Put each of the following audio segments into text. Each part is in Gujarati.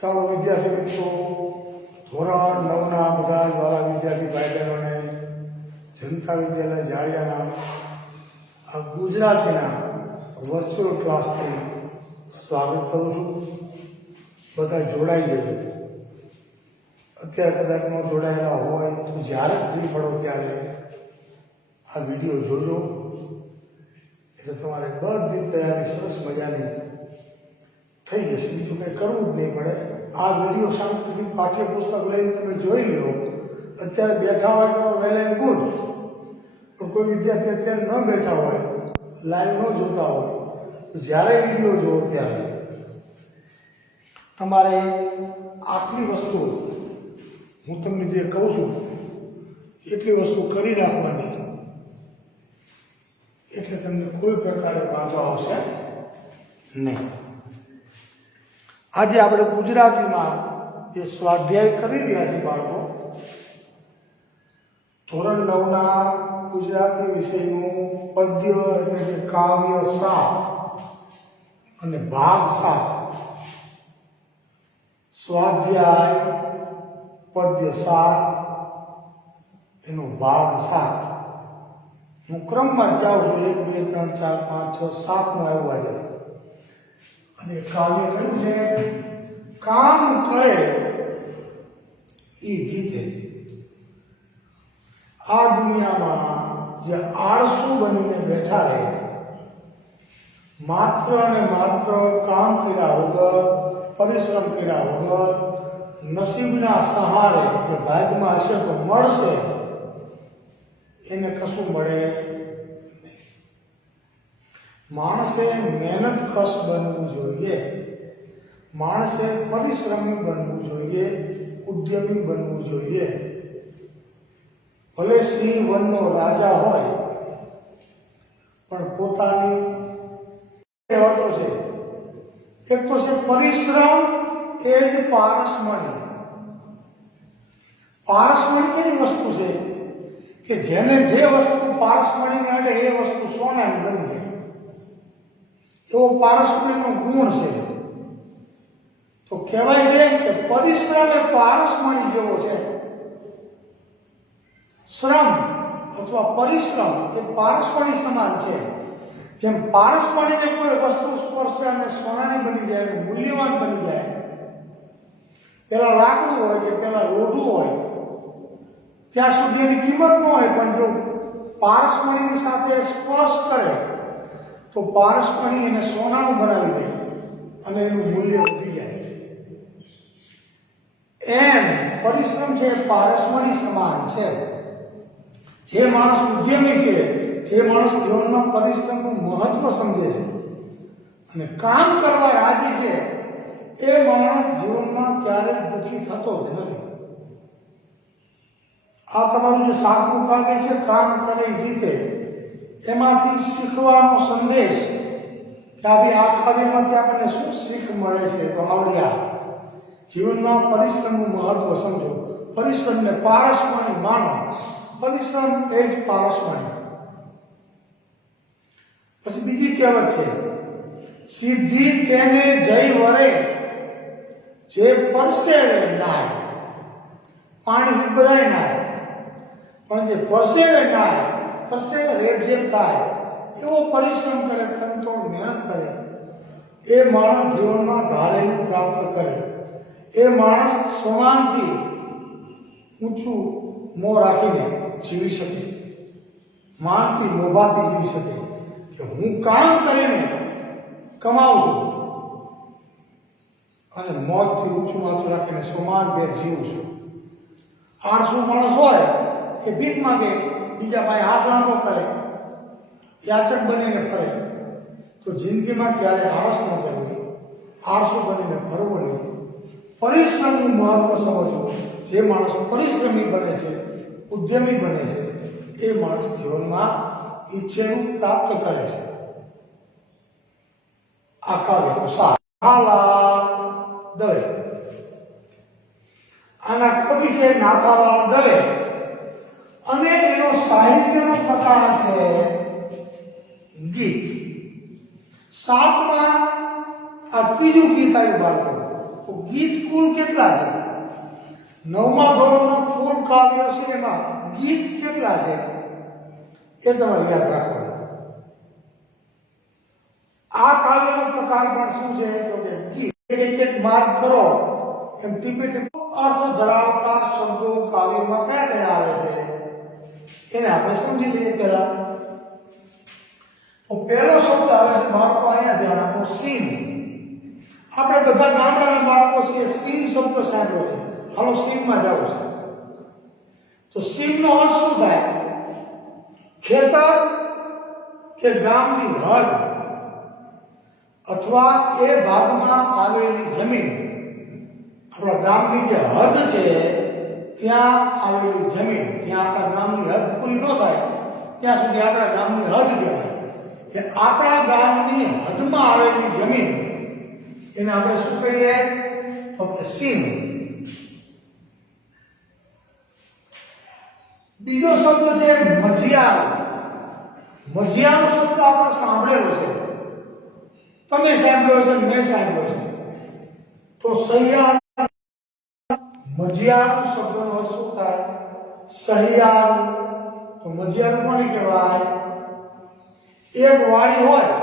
ચાલો વિદ્યાર્થી મિત્રો, ધોરણ 9ના બધા જ વાલા વિદ્યાર્થી ભાઈ બહેનોને જનતા વિદ્યાલય જાળિયાના આ ગુજરાતીના વર્ચ્યુઅલ ક્લાસથી સ્વાગત કરું છું. બધા જોડાઈ જજો. અત્યારે કદાચ ન જોડાયેલા હોય તો જ્યારે ફ્રી પડો ત્યારે આ વિડીયો જોજો, એટલે તમારે બધી તૈયારી સરસ મજાની થઈ જશે. બીજું કંઈ કરવું જ નહીં પડે. આ વિડીયો શાંતિથી પાઠ્યપુસ્તક લઈને તમે જોઈ લો. અત્યારે બેઠા હોય તો વેલ એન્ડ ગુડ, પણ કોઈ વિદ્યાર્થી અત્યારે ન બેઠા હોય, લાઈવ ન જોતા હોય, તો જ્યારે વિડીયો જુઓ ત્યારે તમારે આટલી વસ્તુ હું તમને જે કહું છું એટલી વસ્તુ કરી નાખવાની, એટલે તમને કોઈ પ્રકારે વાંધો આવશે નહીં. આજે આપણે ગુજરાતીમાં જે સ્વાધ્યાય કરી રહ્યા છીએ બાળકો, ધોરણ 9ના ગુજરાતી વિષયનું પદ્ય એટલે કે કાવ્ય 7 અને ભાગ 7, સ્વાધ્યાય પદ્ય 7 એનો ભાગ 7. હું ક્રમમાં જાઉં છું, 1 2 3 4 5 6 7 નો આવ્યો આજે. અને કાવ્ય કયું છે? કામ કરે એ જીતે. આ દુનિયામાં જે આળસુ બનીને બેઠા રહે, માત્ર અને માત્ર કામ કર્યા વગર, પરિશ્રમ કર્યા વગર, નસીબના સહારે કે ભાગ્યમાં હશે તો મળશે, એને કશું મળે નહીં. માણસે મહેનત કશ બનવું જોઈએ, માણસે પરિશ્રમી બનવું જોઈએ, ઉદ્યમી બનવું જોઈએ. ભલે સિંહ વનનો રાજા હોય, પણ પોતાની કહેવાતો છે એક તો છે પરિશ્રમ, એ જ પારસમણી. પારસમણી કેવી વસ્તુ છે કે જેને જે વસ્તુ પારસમણીને અડે એ વસ્તુ સોનાની બની જાય, એવો પારસમણીનો ગુણ છે. તો કહેવાય છે કે પરિશ્રમ એ પારસમણી જેવો છે. શ્રમ અથવા પરિશ્રમ એ પારસમણી સમાન છે. જેમ પારસમણીને કોઈ વસ્તુ સ્પર્શે અને સોનાની બની જાય, મૂલ્યવાન બની જાય. પેલા લાકડું હોય કે પેલા લોઢું હોય ત્યાં સુધી એની કિંમત ન હોય, પણ જો પારસમણીની સાથે સ્પર્શ કરે તો પારસમણી એને સોનાનું બનાવી દે અને એનું મૂલ્ય વધી જાય. એમ પરિશ્રમ છે પારસમણી સમાન છે. જે માણસ ઉદ્યમી છે, જે માણસ જીવનમાં પરિશ્રમનું મહત્વ સમજે છે અને કામ કરવા રાજી છે, એ માણસ જીવનમાં ક્યારેય દુઃખી થતો જ નથી. આ તમારું જે 7મું કાવ્ય છે, કામ કરે જીતે, એમાંથી શીખવાનો સંદેશ કે આ કાવ્યમાંથી આપણને શું શીખ મળે છે, તો આવડ્યા જીવનમાં પરિશ્રમનું મહત્વ સમજો, પરિશ્રમને પારસમણી માનો. પરિશ્રમ એ જ પારસમણી. પછી બીજી કહેવત છે, સિદ્ધિ તેને જય વરે, જે પરસેવે નાય. પાણી બધાય નાય, પણ જે પરસેવે નાય, પરસેવે રેબઝેબ થાય, એવો પરિશ્રમ કરે, તનતોડ મહેનત કરે, એ માણસ જીવનમાં ધારેલું પ્રાપ્ત કરે. એ માણસ સમાનથી ઊંચું મોં રાખીને જીવી શકે, માનથી મોભાથી જીવી શકે કે હું કામ કરીને કમાઉં છું અને મોજથી ઊંચું માથું રાખીને સમાન ભેર જીવું છું. આળસુ માણસ હોય એ ભીખ માંગે, બીજા પાસે હાથ લાંબો કરે, યાચક બનીને ફરે, તો જિંદગીમાં ક્યારે આળસ ન કરવી, આળસુ બનીને ફરવું નહીં. પરિશ્રમનું મહત્વ સમજવું. જે માણસ પરિશ્રમી બને છે, ઉદ્યમી બને છે, એ માણસ જીવનમાં ઈચ્છેલું પ્રાપ્ત કરે છે. આ કાવ્યનો સાર. દવે, આના કવિ છે નાથાલાલ દવે અને એનો સાહિત્યનો પ્રકાર છે ગીત. 7માં આ ત્રીજું ગીત આવ્યું બાળકો. તો ગીત કુલ કેટલા છે? 9મા ધોરણના કુલ કાવ્યો છે એમાં ગીત કેટલા છે એ તમારે યાદ રાખવાનું. આ કાવ્યનો પ્રકાર પણ શું છે તો કે ગીત. એક માર્ક કરો એમ ટીપે ટીપે અર્થ ધરાવતા શબ્દો કાવ્યમાં કયા કયા આવે છે એને આપણે સમજી લઈએ. પહેલા તો પહેલો શબ્દ આવે છે બાળકો અહીંયા ધ્યાન આપો, સીમ. આપણે બધા ગામડાના બાળકો છે સીમ શબ્દ સાંભળ્યો છે. હાલો સીમમાં જાવ છે તો સીમનો અર્થ શું થાય? ખેતર કે ગામની હદ અથવા એ ભાગમાં આવેલી જમીન. આપણા ગામની જે હદ છે ત્યાં આવેલી જમીન, ત્યાં આપણા ગામની હદ પૂરી ન થાય ત્યાં સુધી આપણા ગામની હદ કહેવાય. કે આપણા ગામની હદમાં આવેલી જમીન એને આપણે શું કહીએ તો કે સીમ. બીજો શબ્દ છે મજિયાર. મજિયાર શબ્દ આપણે સાંભળેલો છે, તમે સાંભળ્યો છે, મેં સાંભળ્યો છે. તો સહિયાર, મજિયાર શબ્દનો અર્થ શું થાય? સહિયાર. તો મજિયાર કોને કહેવાય? એક વાડી હોય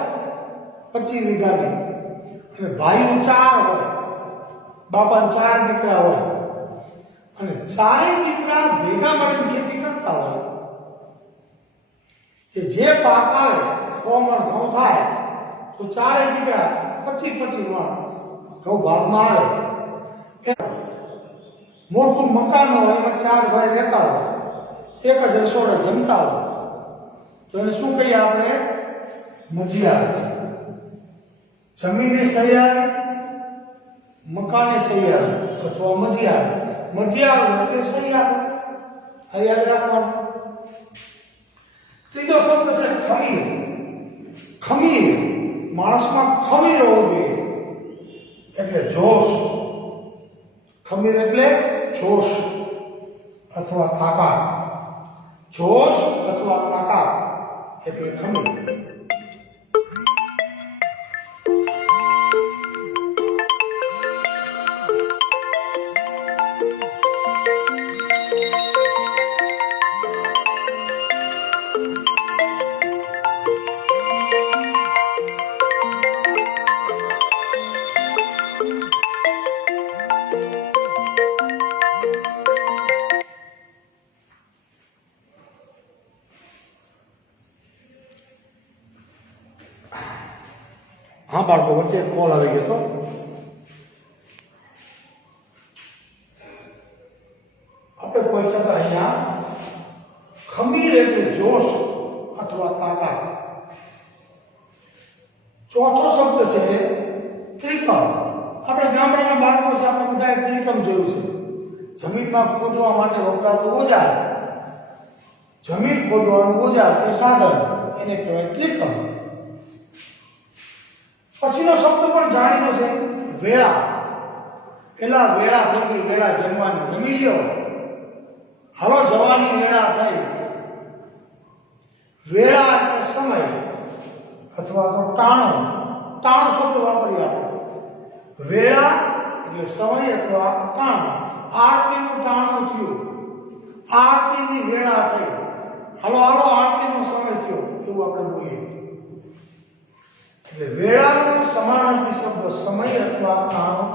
25 વીઘાની અને ભાઈઓ 4 હોય, બાપા 4 દીકરા હોય અને 4 દીકરા ભેગા મળીને ખેતી કરતા હોય કે જે પાક આવે 100 મણ ઘઉં થાય તો 4 દીકરા 25 મણ ઘઉં ભાગમાં આવે. મોટું મકાન હોય એમાં 4 ભાઈ રહેતા હોય, એક જ રસોડે જમતા હોય તો એને શું કહીએ આપણે? મજિયાર. જમીનની સહિયારી, મકાનની સહિયારી અથવા મજિયાર. મજિયાર એટલે સહિયાર. આ યાદ રાખવાનું. ત્રીજો શબ્દ છે ખમીર. ખમીર, માણસમાં ખમીર હોવું જોઈએ એટલે જોશ. ખમીર એટલે જોશ અથવા તાકાત. જોશ અથવા તાકાત એટલે ખમીર. હા બાળકો, વચ્ચે કોલ આવી ગયો તો આપણે કોઈ છતાં અહીંયા ખમીર એટલે જોશ અથવા તાકાત. ચોથો શબ્દ છે ત્રિકમ. આપણે ગામડાના બાળકો છે, આપણે બધાએ ત્રિકમ જોયું છે. જમીનમાં ખોદવા માટે વપરાતું ઓજાર, જમીન ખોદવાનું ઓજાર કે સાધન એને કહેવાય ત્રિકમ. પછીનો શબ્દ પણ જાણીનો છે વેળા. એલા વેળા થઈ ગઈ, વેળા જમવાની, જમી લ્યો, હાલો જવાની વેળા થઈ. વેળા એટલે સમય અથવા તો ટાણો. ટાણો શબ્દ વાપરીએ આપણે. વેળા એટલે સમય અથવા ટાણો. આરતીનું ટાણું થયું, આરતીની વેળા થઈ, હાલો હાલો આરતીનો સમય થયો, એવું આપણે બોલીએ. એટલે વેળાનો સમાનાર્થી શબ્દ સમય અથવા ટાણો.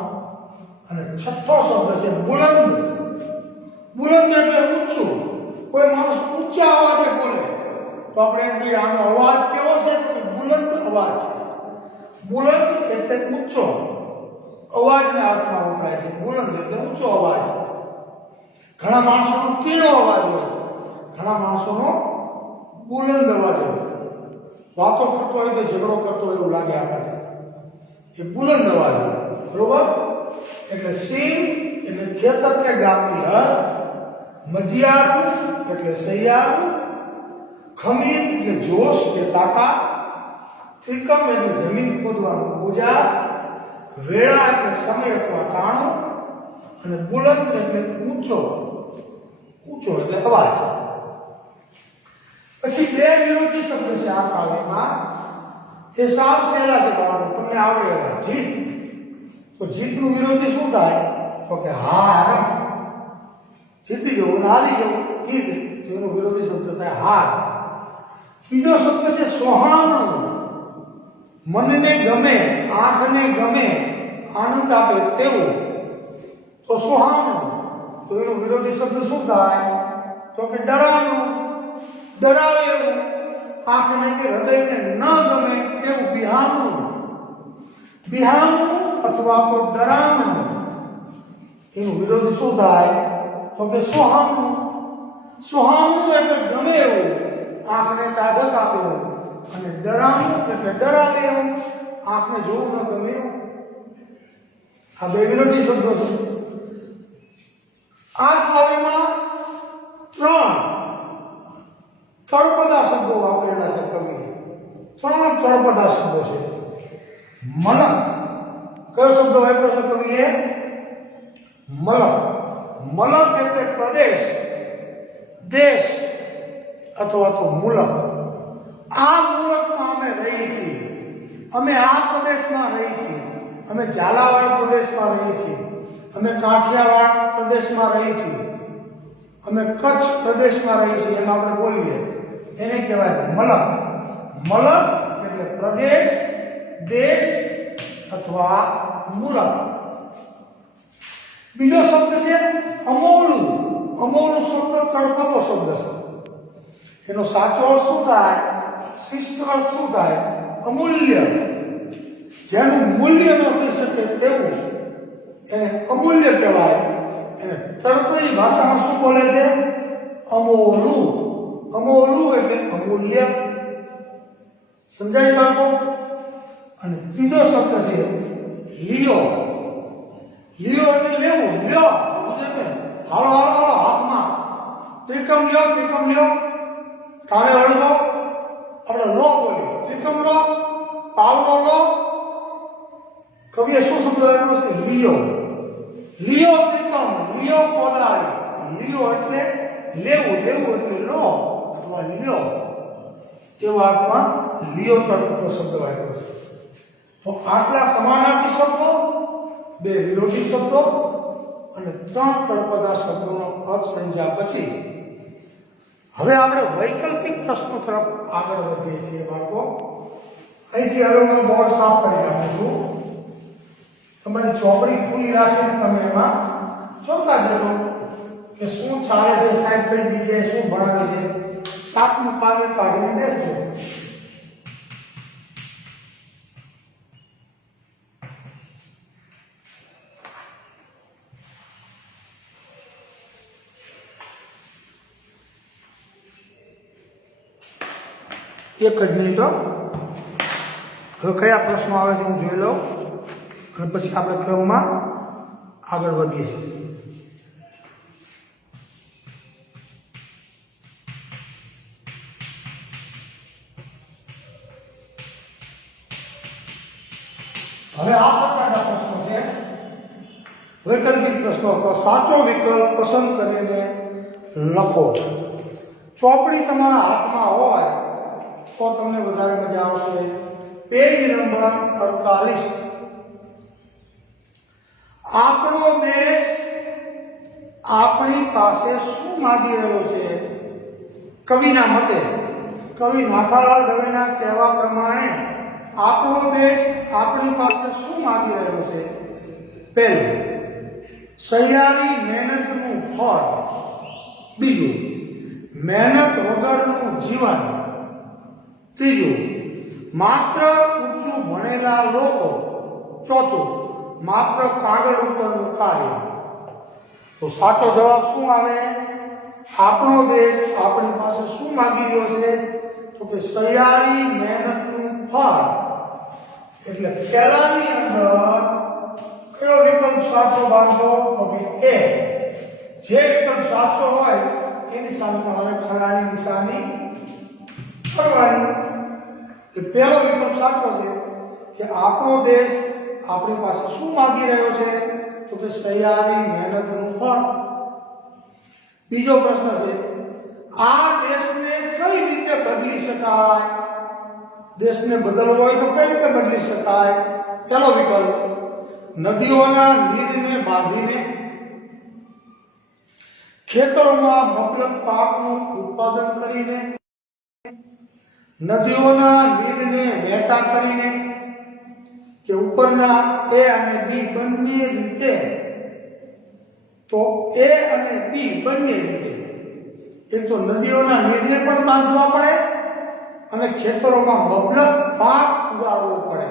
અને છઠ્ઠો શબ્દ છે બુલંદ. બુલંદ એટલે ઊંચું. કોઈ માણસ ઊંચા અવાજે બોલે તો આપણે એમ કહીએ આનો અવાજ કેવો છે? કે બુલંદ અવાજ છે. બુલંદ એટલે ઊંચો, અવાજના અર્થમાં વપરાય છે. બુલંદ એટલે ઊંચો અવાજ. ઘણા માણસોનો કીણો અવાજ હોય, ઘણા માણસોનો બુલંદ અવાજ હોય. વાતો કરતો હોય કે ઝઘડો કરતો હોય એવું લાગે આપણને, એ બુલંદ અવાજ હોય. બરોબર? એટલે સીમ એટલે ખેતર કે ગામની હદ, મજિયાર એટલે સહિયાર, ખમીર એટલે જોશ કે તાકાત, ત્રિકમ એટલે જમીન ખોદવાનું ઓજાર, વેળા એટલે સમય અથવા ટાણું, અને બુલંદ એટલે ઊંચો. ઊંચો એટલે અવાજ. પછી બે વિરોધી શબ્દ છે આ કાવ્યમાં. તે સાવ સહેલા છે, તમને આવડે એવા. જીત. તો જીતનું વિરોધી શું થાય? તો કે હાર. જીતી જવું અને હારી જવું, જીત. એનો વિરોધી શબ્દ થાય હાર. બીજો શબ્દ છે સોહામણું. મનને ગમે, આંખને ગમે, આનંદ આપે તેવું, તો સોહામણું. તો એનો વિરોધી શબ્દ શું થાય? તો કે ડરાવણું. ડરાવે એવું, આંખને કે હૃદયને ન ગમે તેવું બિહામણું. બિહામણું અથવા તો ડરામણું. એનું વિરોધી શું થાય? તો કે સોહામણું. સોહામણું એટલે ગમે એવું, આંખને ટાઢક આપે એવું, અને ડરામણું એટલે ડરાવે એવું, આંખને જોવું ન ગમે એવું. આ બે વિરોધી શબ્દો છે. આ કાવ્યમાં ત્રણ તળપદા શબ્દો વાપરેલા છે કવિએ. ત્રણ તળપદા શબ્દો છે. મલક. કયો શબ્દ વાપર્યો છે કવિએ? મલક. મલક એટલે પ્રદેશ, દેશ અથવા તો મુલક. આ મુલકમાં અમે રહીએ છીએ, અમે આ પ્રદેશમાં રહીએ છીએ, અમે ઝાલાવાડ પ્રદેશમાં રહીએ છીએ, અમે કાઠિયાવાડ પ્રદેશમાં રહીએ છીએ, અમે કચ્છ પ્રદેશમાં રહીએ છીએ, એમ આપણે બોલીએ, એને કહેવાય મલક. મલક એટલે પ્રદેશ, દેશ અથવા મુલક. બીજો શબ્દ છે અમોલું. અમોલું શબ્દ તળપદો શબ્દ છે. એનો સાચો અર્થ શું થાય? શિષ્ટ અર્થ શું થાય? અમૂલ્ય. જેનું મૂલ્ય ન થઈ શકે તેવું એને અમૂલ્ય કહેવાય. એને તળપદી ભાષામાં શું બોલે છે? અમોલું. અમોલું એટલે અમૂલ્ય. સમજાય બાળકો? અને ત્રીજો શબ્દ છે લિયો. લિયો એટલે લેવું, લ્યો. હાલો હાલો હાલો હાથમાં ત્રિકમ લ્યો, ત્રિકમ લ્યો. કામે હળગો. આપણે લો બોલીએ, ત્રિકમ લો, પાવડો લો. કવિએ શું શબ્દ આપ્યો છે? લિયો. લિયો ત્રિકમ, લિયો કોદાળી. લિયો એટલે લેવું, લેવું એટલે લો અથવા લ્યો. એવા અર્થમાં લિયો તળપદો શબ્દ વાપર્યો છે. તો આટલા સમાનાર્થી શબ્દો, બે વિરોધી શબ્દો અને ત્રણ તળપદા શબ્દોનો અર્થ સમજ્યા પછી હવે આપણે વૈકલ્પિક પ્રશ્નો તરફ આગળ વધીએ છીએ બાળકો. અહીંથી હવે હું બોર્ડ સાફ કરી નાખું છું. તમારી ચોપડી ખુલ્લી રાખીને તમે એમાં જોતા જજો કે શું ચાલે છે, સાહેબ કઈ જગ્યાએ શું ભણાવે છે. 7મું કાવ્ય કાઢીને બેસજો. એક જ મિનિટ. હવે કયા પ્રશ્નો આવે છે હું જોઈ લઉં અને પછી આપણે ક્રમમાં આગળ વધીએ છીએ. હવે આ પ્રકારના પ્રશ્નો છે વૈકલ્પિક પ્રશ્નો. સાચો વિકલ્પ પસંદ કરીને લખો. ચોપડી તમારા હાથમાં હોય તો તમને વધારે મજા આવશે. Page number 48. આપણો દેશ આપણી પાસે શું માંગી રહ્યો છે? કવિના મતે, કવિ નાથાલાલ દવેના કહેવા પ્રમાણે આપણો દેશ આપણી પાસે શું માંગી રહ્યો છે? પહેલું, સહિયારી મહેનતનું ફળ. બીજું, મહેનત વગરનું જીવન. ત્રીજું, માત્ર ઊંચું ભણેલા લોકો. ચોથું, માત્ર કાગળ ઉપરનું કાર્ય. તો સાચો જવાબ શું આવે? આપણો દેશ આપણી પાસે શું માંગી રહ્યો છે? તો કે સહિયારી મહેનતનું ફળ. એટલે પહેલાની અંદર કયો વિકલ્પ સાચો બાંધો? તો કે એ. જે વિકલ્પ સાચો હોય એની સામે તમારે ખરાની નિશાની કરવાની. કે પહેલો વિકલ્પ સાચો છે કે આપણો દેશ આપણી પાસે શું માંગી રહ્યો છે? તો કે સહિયારી મહેનતનું ફળ. બીજો પ્રશ્ન છે, આ દેશને કઈ રીતે બદલી શકાય? દેશને બદલવો હોય તો કઈ રીતે બદલી શકાય? પહેલો વિકલ્પ, નદીઓના નીરને બાંધીને ખેતરોમાં મબલક પાકનું ઉત્પાદન કરીને નદીઓના નીરને વહેતા કરીને કે ઉપરના એ અને બી બંને રીતે, તો એ અને બી બંને રીતે એક તો નદીઓના નીરને પણ બાંધવા પડે અને ખેતરોમાં મબલક પાક ઉગાડવો પડે.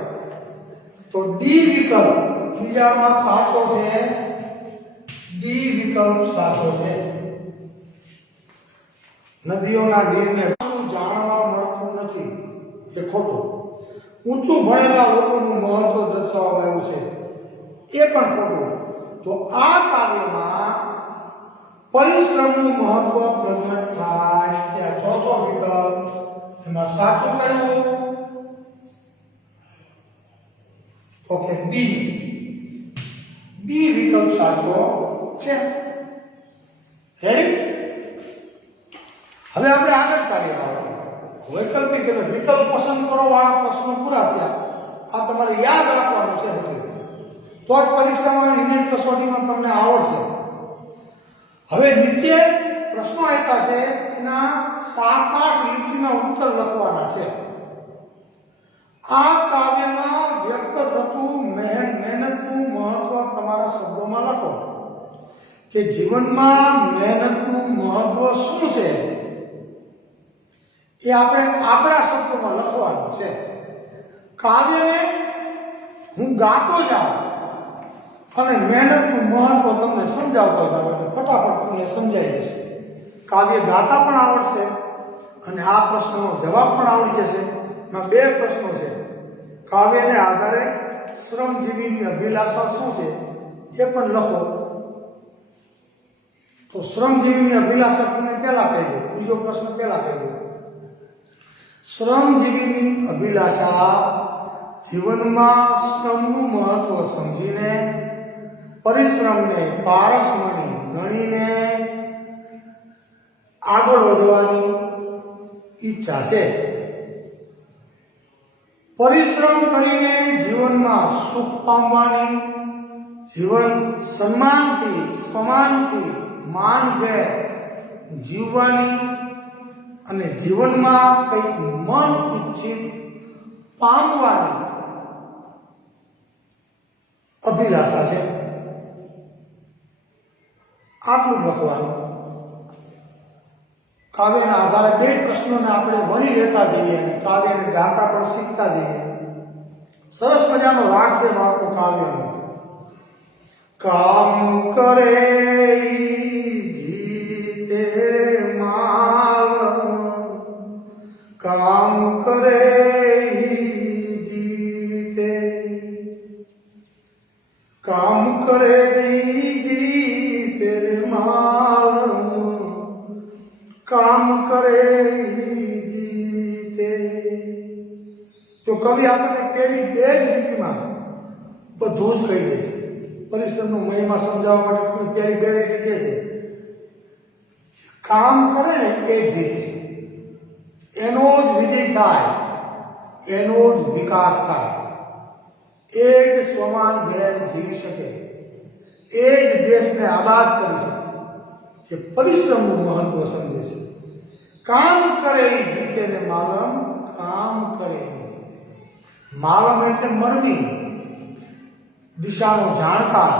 તો ડી વિકલ્પ બીજામાં સાચો છે. ડી વિકલ્પ સાચો છે. નદીઓના નીરને જાણવા મળતું નથી એ ખોટું. ઊંચું ભણેલા લોકોનું મહત્વ દર્શાવવામાં આવ્યું છે એ પણ ખોટું. તો આ કાવ્યમાં પરિશ્રમનું મહત્વ પ્રગટ થાય છે. આ ચોથો વિકલ્પ. એમાં સાચું કયું? ઓકે, બી. બી વિકલ્પ સાચો છે. રેડી? હવે આપણે આગળ ચાલી રહ્યા. વૈકલ્પિક એટલે વિકલ્પ પસંદ કરો વાળા પ્રશ્નો પૂરા થયા. આ તમારે યાદ રાખવાનું છે બધું, તો જ પરીક્ષામાં યુનિટ કસોટીમાં તમને આવડશે. હવે નીચે પ્રશ્નો આપ્યા છે, એના 7-8 લીટીના ઉત્તર લખવાના છે. આ કાવ્યમાં વ્યક્ત થતું મહેનતનું મહત્વ તમારા શબ્દોમાં લખો કે જીવનમાં મહેનતનું મહત્વ શું છે એ આપણે આપણા શબ્દોમાં લખવાનું છે. કાવ્યને હું ગાતો જાઉં અને મહેનતનું મહત્વ તમને સમજાવતો જાઉં એટલે ફટાફટ તમને સમજાઈ જશે. કાવ્ય ગાતા પણ આવડશે અને આ પ્રશ્નનો જવાબ પણ આવડી જશે. એમાં 2 પ્રશ્નો છે. કાવ્યને આધારે શ્રમજીવીની અભિલાષા શું છે એ પણ લખો. તો શ્રમજીવીની અભિલાષા તમને પહેલા કહી દો, બીજો પ્રશ્ન પહેલા કહી દો. શ્રમજીવીની અભિલાષા જીવનમાં શ્રમનું મહત્વ સમજીને પરિશ્રમને પારસમણી ગણીને આગળ વધવાની ઈચ્છા છે. પરિશ્રમ કરીને જીવનમાં સુખ પામવાની, જીવન સન્માનથી સમાનથી માનભેર જીવવાની અને જીવનમાં કંઈક મન ઈચ્છિત પામવાની અભિલાષા છે. આટલું લખવાનું. કાવ્યના આધારે 2 પ્રશ્નોને આપણે વણી લેતા જઈએ અને કાવ્યને ગાતા પણ શીખતા જઈએ. સરસ મજાનો રાગ છે આપણો કાવ્યનો. કામ કરે જીતે માલમ, કામ કરે જીતે, કામ કરે જીતે માલમ, કામ કરે જીતે. તો કવિ આપણને પહેલી 2 લીટીમાં બધું જ કહી દે છે. પરિશ્રમનો મહિમા સમજાવવા માટે પહેલી 2 લીટી કહે છે કામ કરે ને એ જ જીતે, એનો જ વિજય થાય, એનો જ વિકાસ થાય, એ જ સ્વમાન ભેર જીવી શકે, એ જ દેશને આબાદ કરી શકે. એ પરિશ્રમનું મહત્વ સમજે છે. કામ કરે જીતે ને માલમ, કામ કરે જીતે. માલમ એટલે મરમી, દિશાનો જાણકાર,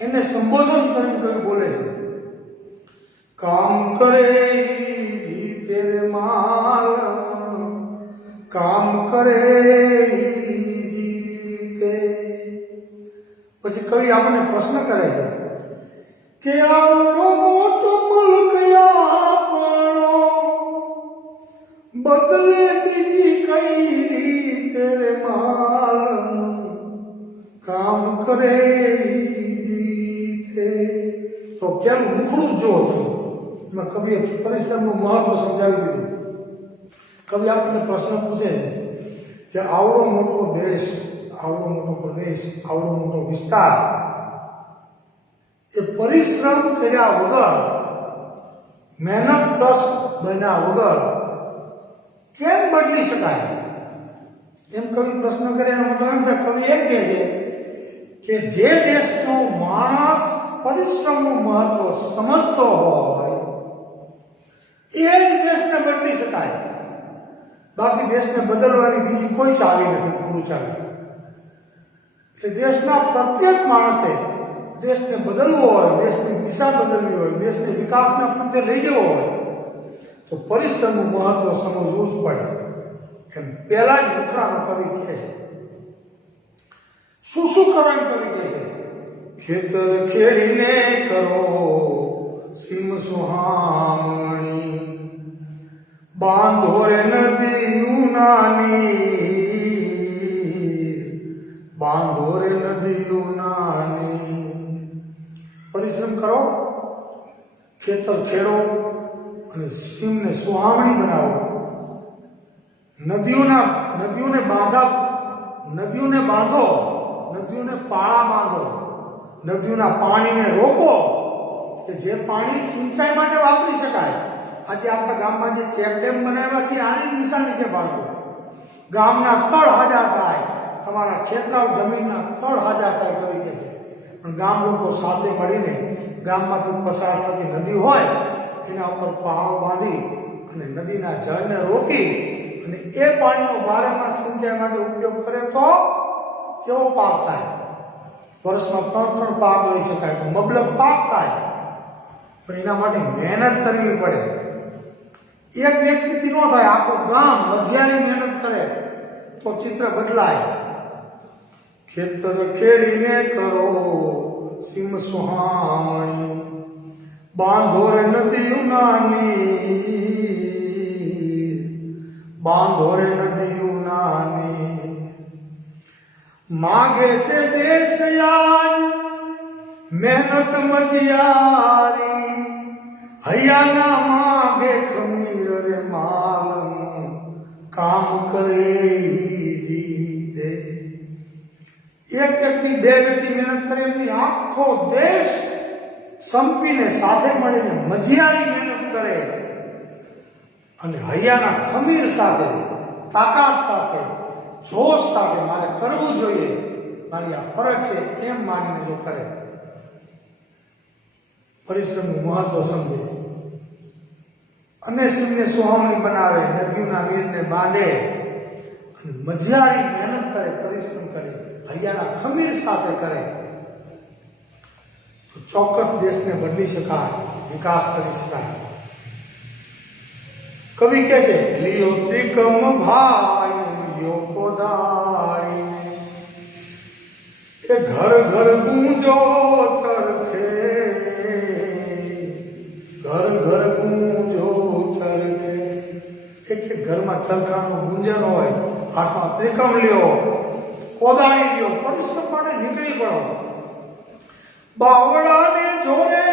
એને સંબોધન કરીને કવિ બોલે છે. કામ કરે જીતે રે માલમ, કામ કરે જીતે. પછી કવિ આપણને પ્રશ્ન કરે છે કે આવડો મોટો મુલ્ક આપણો બદલે બીજી કઈ રીતે રે માલમ, કામ કરે જીતે. તો કેમ મુખડું જો એમાં કવિએ પરિશ્રમનું મહત્વ સમજાવી દીધું. કવિ આપણને પ્રશ્ન પૂછે કે આવડો મોટો દેશ, આવડો મોટો પ્રદેશ, આવડો મોટો વિસ્તાર એ પરિશ્રમ કર્યા વગર, મહેનત કષ્ટ બન્યા વગર કેમ બદલી શકાય? એમ કવિ પ્રશ્ન કરે. એનો મતલબ એમ છે, કવિ એમ કહે છે કે જે દેશનો માણસ પરિશ્રમનું મહત્વ સમજતો હોય એ જ દેશને બદલી શકાય. બાકી દેશને બદલવાની બીજી કોઈ ચાવી નથી, પૂરું ચાવી. એટલે દેશના પ્રત્યેક માણસે દેશને બદલવો હોય, દેશની દિશા બદલવી હોય, દેશને વિકાસના પંથે લઈ જવો હોય તો પરિશ્રમનું મહત્વ સમજવું જ પડે. એમ પહેલા જ મુખડાનો કવિ કહે છે. શું કરવાનું કવિ કહે છે? ખેતર ખેડીને કરો સીમ સુહામણી, બાંધો રે નદીયું નાની, બાંધો રે નદીયું નાની. પરિશ્રમ કરો, ખેતર ખેડો અને સીમને સુહામણી બનાવો. નદીઓને બાંધો, નદીઓને પાળા બાંધો, નદીઓના પાણીને રોકો કે જે પાણી સિંચાઈ માટે વાપરી શકાય. આજે આપણા ગામમાં જે ચેક ડેમ બનાવ્યા છે આની નિશાની છે બાળકો. ગામના તળ હાજા થાય, તમારા ખેતરાઓ જમીનના તળ હાજા થાય તરીકે છે. પણ ગામ લોકો સાથે મળીને ગામમાંથી પસાર થતી નદી હોય એના ઉપર પાળો બાંધી અને નદીના જળને રોકી અને એ પાણીનો બારેમાસ સિંચાઈ માટે ઉપયોગ કરે તો કેવો પાક થાય? વર્ષમાં 3 પાક લઈ શકાય, તો મબલક પાક થાય. પણ એના માટે મહેનત કરવી પડે. એક વ્યક્તિથી ન થાય, આખું ગામ મજિયાની મહેનત કરે તો ચિત્ર બદલાય. ખેતર ખેડીને કરો સીમ સુહામણી, બાંધો રે નદીયું નાની, બાંધો રે નદીયું નાની. માગે છે દેશ યાદ મહેનત મજિયારી, હૈયાના માગે ખમીર રે માલનું કામ કરે જીતે. એક વ્યક્તિ, બે વ્યક્તિ મહેનત કરે એમની આખો દેશ સંપીને સાથે મળીને મજિયારી મહેનત કરે અને હૈયાના ખમીર સાથે, તાકાત સાથે, જોશ સાથે મારે કરવું જોઈએ, મારી આ ફરજ છે એમ માનીને જો કરે, પરિશ્રમનું મહત્વ સમજે અને સીમને સુહામણી બનાવે, નદીઓના નીરને બાંધે અને મજિયારી મહેનત કરે, પરિશ્રમ કરે, હૈયાના ખમીર સાથે કરે તો ચોક્કસ દેશને બદલી શકાય, વિકાસ કરી શકાય. કવિ કહે છે, લીલો ત્રિકમ ભાઈ લિયો કોદાળી, એ ઘર ઘર ગુંજો ચરખે, ઘર ઘર ગુંજો ચરખે. એક ઘરમાં ચરખાનું ગુંજન હોય, હાથમાં ત્રિકમ લ્યો, કોદાળી લ્યો, પરિશ્રમ માટે નીકળી પડો. બાવળાને જોડે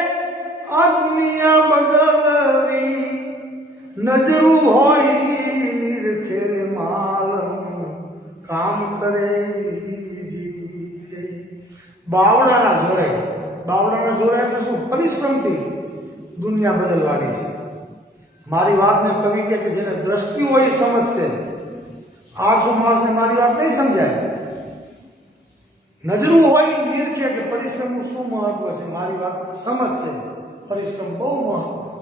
આ દુનિયા બદલવી, નજરું હોય નિરખે માલનું કામ કરે જીતે. બાવળાના જોરે એટલે શું? પરિશ્રમથી દુનિયા બદલવાની છે. મારી વાતને કવિ કહે છે જેને દ્રષ્ટિ હોય એ સમજશે. 800 માણસને મારી વાત નહીં સમજાય. નજરું હોય નિરખે કે પરિશ્રમનું શું મહત્વ છે, મારી વાત સમજશે. પરિશ્રમ બહુ મહત્વ.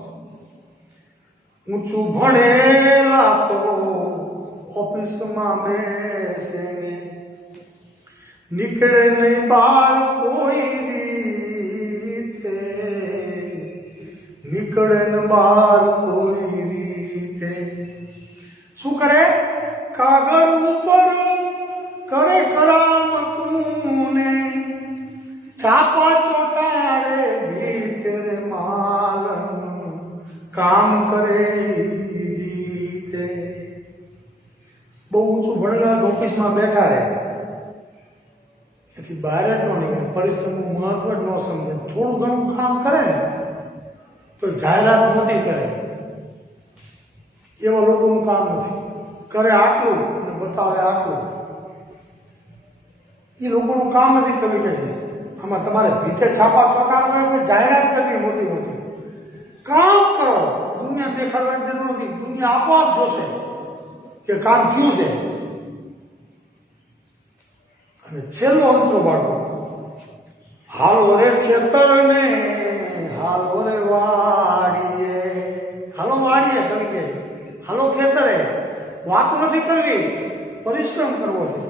ઊંચું ભણેલા તો ઓફિસમાં બેસે, નીકળે નહીં બહાર કોઈ રીતે, નીકળે ને બહાર કોઈ રીતે. શું કરે? કાગળ ઉપર કરે કરામતું ને, છાપા ચોટાડે ભીતર માલનું કામ કરે જીતે. બહુ ઊંચું ભણેલા ઓફિસમાં બેઠા રહે, એથી બહાર જ ન નીકળે, પરિશ્રમનું મહત્વ જ ન સમજે. થોડું ઘણું કામ કરે ને તો જાહેરાત મોટી કરે. એવા લોકોનું કામ નથી. કરે આટલું અને બતાવે આટલું, એ લોકોનું કામ નથી. કવિ કહે છે આમાં તમારે ભીતે છાપા ચોટાડવા હોય, જાહેરાત કરવી મોટી મોટી. કામ કરો, દુનિયા દેખાડવાની જરૂર નથી. દુનિયા આપોઆપ જોશે કે કામ થયું છે. અને છેલ્લો અંતરો બાળકો, હાલો રે ખેતર ને હાલો રે વાડીએ, હાલો વાડીએ કવિ કે, હાલો ખેતરે. વાત નથી કરવી, પરિશ્રમ કરવો છે.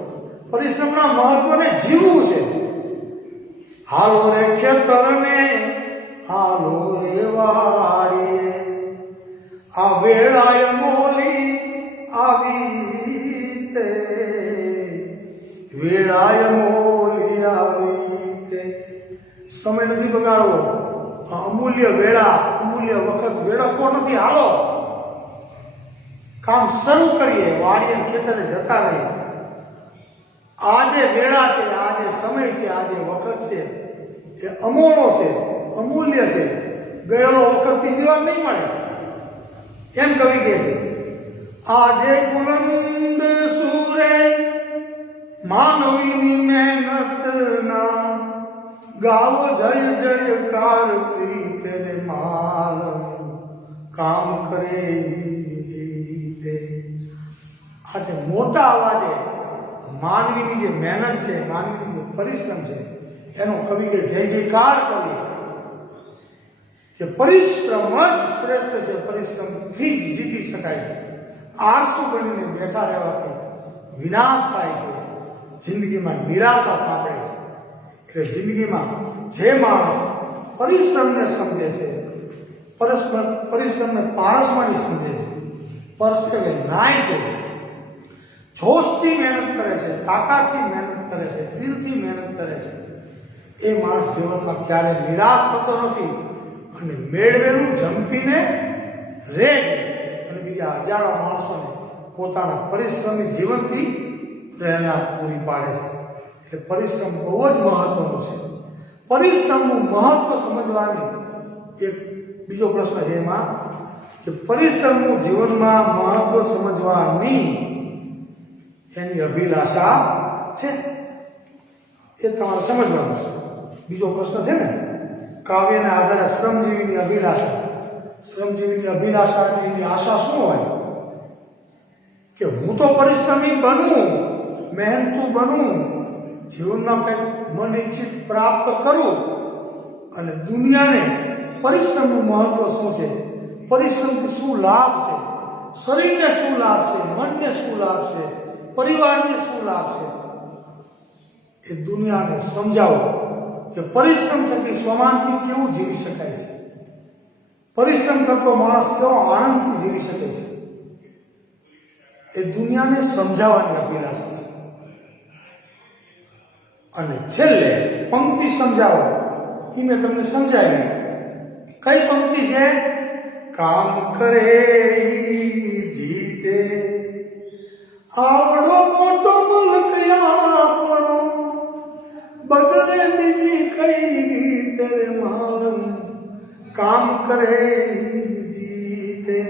પરિશ્રમના મહત્વને જીવવું છે. હાલો રે ખેતર ને હાલો રે વાડીએ, આ વેળાએ મોલી આવી તે, વેળાએ મોલી આવી તે. સમય નથી બગાડવો, અમૂલ્ય વેળા, અમૂલ્ય વખત વેળખવો નથી. હાલો કામ શરૂ કરીએ, વાડીએ ખેતરે જતા રહીએ. આજે વેળા છે, આજે સમય છે, આજે વખત છે, એ અમોલો છે, અમૂલ્ય છે. ગયેલો વખત બીજી વાર નહીં મળે, એમ કવિ કહે છે. આજે બુલંદ સૂરે માનવીની મહેનત ના, ગાવો જય જયકાર પ્રીતને માલ, કામ કરે જીતે. આજે મોટા અવાજે માનવીની જે મહેનત છે, માનવીની જે પરિશ્રમ છે, એનો કવિ કે જય જયકાર કરીએ કે પરિશ્રમ જ શ્રેષ્ઠ છે. પરિશ્રમથી જ જીતી શકાય છે. આળસુ બનીને બેઠા રહેવાથી વિનાશ થાય છે, જિંદગીમાં નિરાશા સાંપડે છે. એટલે જિંદગીમાં જે માણસ પરિશ્રમને સમજે છે, પરિશ્રમને પારસમણી સમજે છે, પરસેવે નાય છે, જોશથી મહેનત કરે છે, તાકાતથી મહેનત કરે છે, દિલથી મહેનત કરે છે, એ માણસ જીવનમાં ક્યારે નિરાશ થતો નથી અને મેળવેલું જંપીને રહે છે. અને બીજા હજારો માણસોને પોતાના પરિશ્રમી જીવનથી પ્રેરણા પૂરી પાડે છે. એટલે પરિશ્રમ બહુ જ મહત્વનું છે. પરિશ્રમનું મહત્વ સમજવાની એક બીજો પ્રશ્ન છે એમાં કે પરિશ્રમનું જીવનમાં મહત્વ સમજવાની એની અભિલાષા છે, એ તમારે સમજવાનું છે. બીજો પ્રશ્ન છે ને, કાવ્યના આધારે શ્રમજીવીની અભિલાષા. શ્રમજીવીની અભિલાષા એની આશા શું હોય કે હું તો પરિશ્રમી બનું, મહેનતુ બનું, જીવનમાં કંઈક મન ઈચ્છિત પ્રાપ્ત કરું અને દુનિયાને પરિશ્રમનું મહત્વ શું છે, પરિશ્રમથી શું લાભ છે, શરીરને શું લાભ છે, મનને શું લાભ છે, પરિવારને શું લાભ છે, એ દુનિયાને સમજાવો કે પરિશ્રમ થકી સ્વમાનથી કેવું જીવી શકાય છે, પરિશ્રમ કરતો માણસ કેવો આનંદથી જીવી શકે છે, એ દુનિયાને સમજાવવાની અભિલાષા છે. અને છેલ્લે પંક્તિ સમજાવો, એ મેં તમને સમજાવી. કઈ પંક્તિ છે? કામ કરે જીતે, આવડો મોટો મુલક આપણો, બદલે બીજી કઈ રીતે માલમ, કામ કરે જીતે.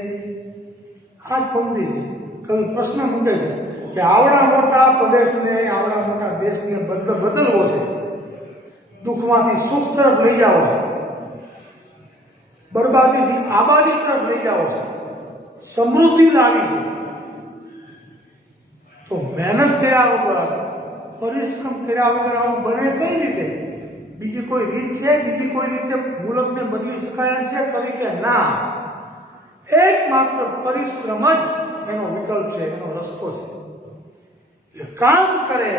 આ જ પંક્તિ છે. કવિ પ્રશ્ન મૂકે છે કે આવડા મોટા પ્રદેશને, આવડા મોટા દેશને બદલવો છે, દુઃખમાંથી સુખ તરફ લઈ જાવો છે, બરબાદીથી આબાદી તરફ લઈ જાવો છે, સમૃદ્ધિ લાવી છે, તો મહેનત કર્યા વગર, પરિશ્રમ કર્યા વગર આવું બને કઈ રીતે? બીજી કોઈ રીત છે? બીજી કોઈ રીતે મુલકને બદલી શકાય છે? કવિ કે ના, એકમાત્ર પરિશ્રમ જ એનો વિકલ્પ છે, એનો રસ્તો છે. એ કામ કરે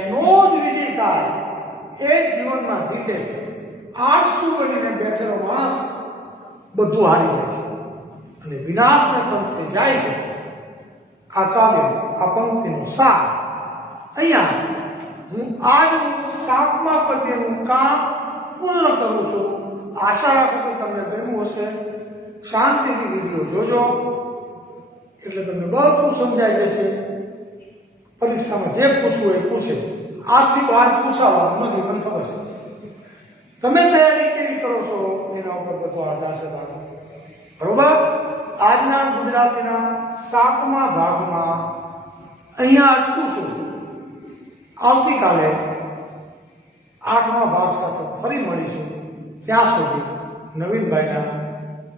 એનો જ વિજય થાય, એ જીવનમાં જીતે છે. આળસુ બનીને બેઠેલો માણસ બધું હારી જાય છે અને વિનાશને પંથે જાય છે. આ કાવ્ય, આ પંક્તિનો સાર અહીંયા હું આજ 7મા પદ્યનું કામ પૂર્ણ કરું છું. આશા રાખું કે તમને ગમ્યું હશે. શાંતિથી વિડીયો જોજો એટલે તમને બધું સમજાઈ જશે. પરીક્ષામાં જે પૂછવું એ પૂછે, આથી બહાર પૂછાવાનું નથી, મને ખબર છે. તમે તૈયારી કેવી કરો છો એના ઉપર બધો આધાર છે તારો. બરોબર? આજના ગુજરાતીના 7મા ભાગમાં અહીંયા અટકું છું. આવતીકાલે 8મા ભાગ સાથે ફરી મળીશું. ત્યાં સુધી નવીનભાઈના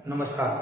નમસ્કાર.